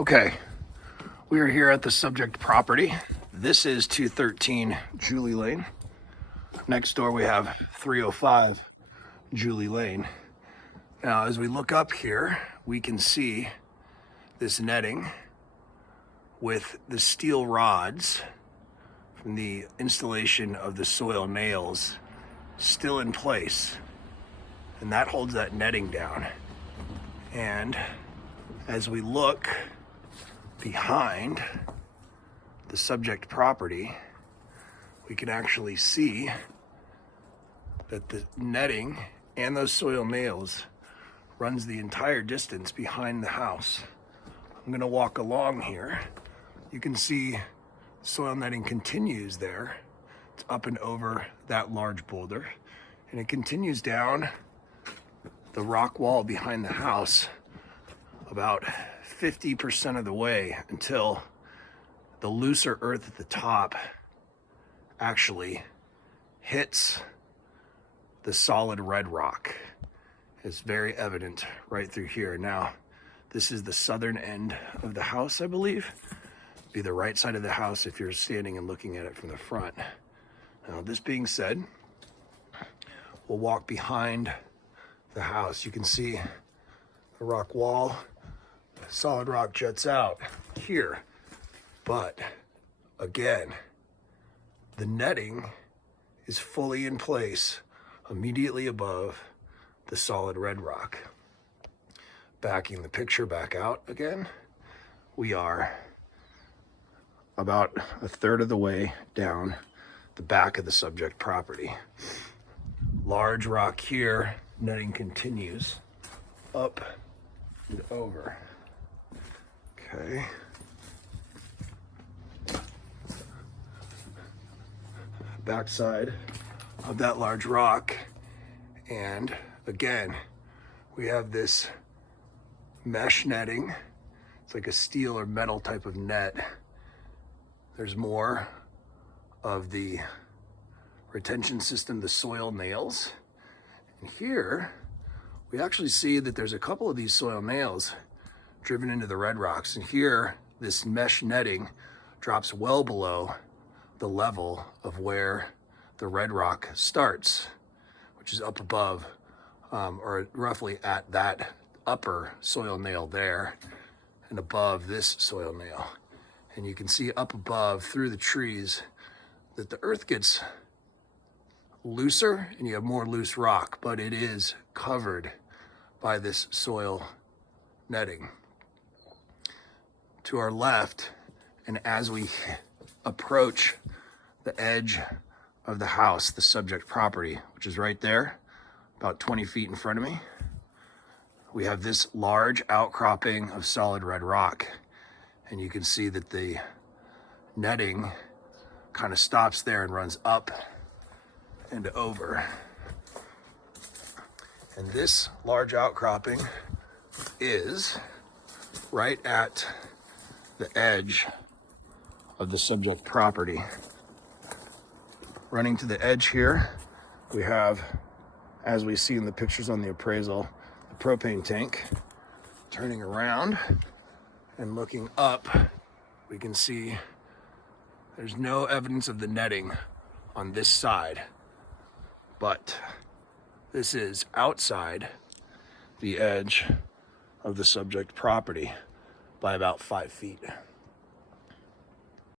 Okay, we are here at the subject property. This is 213 Julie Lane. Next door we have 305 Julie Lane. Now as we look up here, we can see this netting with the steel rods from the installation of the soil nails still in place. And that holds that netting down. And as we look behind the subject property, we can actually see that the netting and those soil nails runs the entire distance behind the house. I'm gonna walk along here. You can see soil netting continues there. It's up and over that large boulder, and it continues down the rock wall behind the house about 50% of the way until the looser earth at the top actually hits the solid red rock. It's very evident right through here. Now, this is the southern end of the house, I believe. Be the right side of the house if you're standing and looking at it from the front. Now, this being said, we'll walk behind the house. You can see the rock wall, solid rock juts out here. But again, the netting is fully in place immediately above the solid red rock. Backing the picture back out again, we are about a third of the way down the back of the subject property. Large rock here, netting continues up and over. Okay. Backside of that large rock, and again, we have this mesh netting. It's like a steel or metal type of net. There's more of the retention system, the soil nails. And here, we actually see that there's a couple of these soil nails driven into the red rocks. And here, this mesh netting drops well below the level of where the red rock starts, which is up above, or roughly at that upper soil nail there and above this soil nail. And you can see up above through the trees that the earth gets looser and you have more loose rock, but it is covered by this soil netting. To our left, and as we approach the edge of the house, the subject property, which is right there, about 20 feet in front of me, we have this large outcropping of solid red rock. And you can see that the netting kind of stops there and runs up and over. And this large outcropping is right at the edge of the subject property. Running to the edge here, we have, as we see in the pictures on the appraisal, the propane tank. Turning around and looking up, we can see there's no evidence of the netting on this side, but this is outside the edge of the subject property by about 5 feet.